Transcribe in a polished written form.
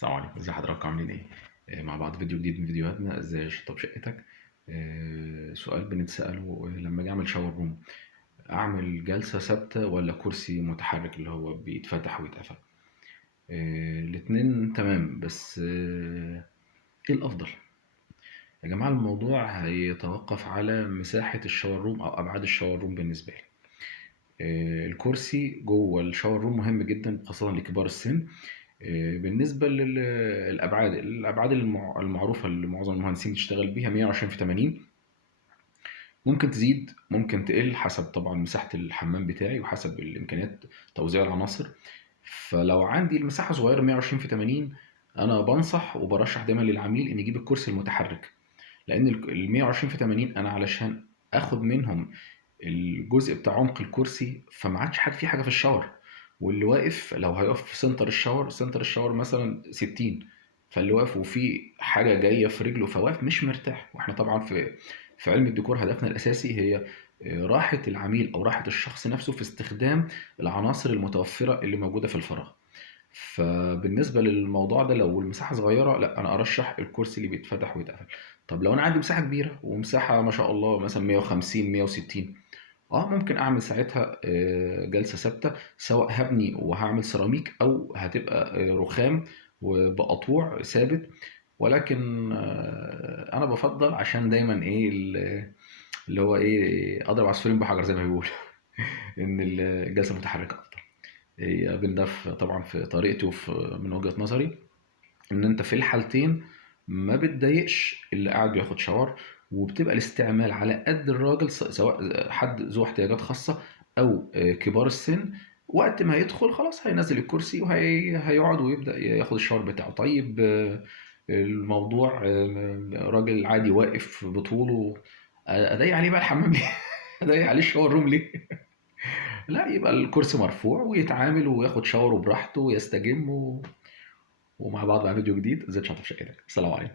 السلام عليكم، ازي حضراتكم عاملين ايه؟ مع بعض فيديو جديد من فيديوهاتنا ازاي اشطب شقتك. سؤال بنتسأله لما اجي اعمل شاور روم، اعمل جلسة ثابتة ولا كرسي متحرك اللي هو بيتفتح ويتقفل؟ الاتنين تمام، بس ايه الافضل؟ يا جماعة الموضوع هيتوقف على مساحة الشاور روم او ابعاد الشاور روم بالنسبة لي. الكرسي جوه الشاور روم مهم جدا خاصة لكبار السن. بالنسبة الأبعاد المعروفة اللي معظم المهندسين بتشتغل بيها 120 في 80. ممكن تزيد ممكن تقل حسب طبعا مساحة الحمام بتاعي وحسب الإمكانيات توزيع العناصر. فلو عندي المساحة صغيرة 120 في 80، أنا بنصح وبرشح دايما للعميل إن يجيب الكرسي المتحرك، لأن ال 120 في 80 أنا علشان آخد منهم الجزء بتاع عمق الكرسي فما عادش حاجه في حاجه في الشاور. واللي واقف لو هيقف في سنتر الشاور مثلا 60، فاللي واقف وفي حاجه جايه في رجله فواقف مش مرتاح. واحنا طبعا في علم الديكور هدفنا الاساسي هي راحه العميل او راحه الشخص نفسه في استخدام العناصر المتوفره اللي موجوده في الفراغ. فبالنسبه للموضوع ده لو المساحه صغيره، لا انا ارشح الكرسي اللي بيتفتح ويتقفل. طب لو انا عندي مساحه كبيره ومساحه ما شاء الله مثلا 150 160، ممكن أعمل ساعتها جلسة ثابتة، سواء هابني وهاعمل سيراميك أو هتبقى رخام وبقطوع ثابت. ولكن أنا بافضّل عشان دايمًا إيه اللي هو إيه أضرب عصفورين بحجر زي ما بيقولوا إن الجلسة المتحركة أفضل. هي بنضاف طبعًا في طريقتي من وجهة نظري إن أنت في الحالتين ما بتضايقش اللي قاعد بياخد شاور، وبتبقى الاستعمال على قد الراجل سواء حد ذو احتياجات خاصة أو كبار السن. وقت ما يدخل خلاص هينزل الكرسي هيقعد ويبدأ ياخد الشاور بتاعه. طيب الموضوع راجل عادي واقف بطوله، أضيق عليه بقى الحمام ليه؟ أضيق عليه الشاور روم ليه؟ لا، يبقى الكرسي مرفوع ويتعامل وياخد شاور براحته ويستجم ومع بعض مع فيديو جديد ازاي تشطف شقتك. السلام عليكم.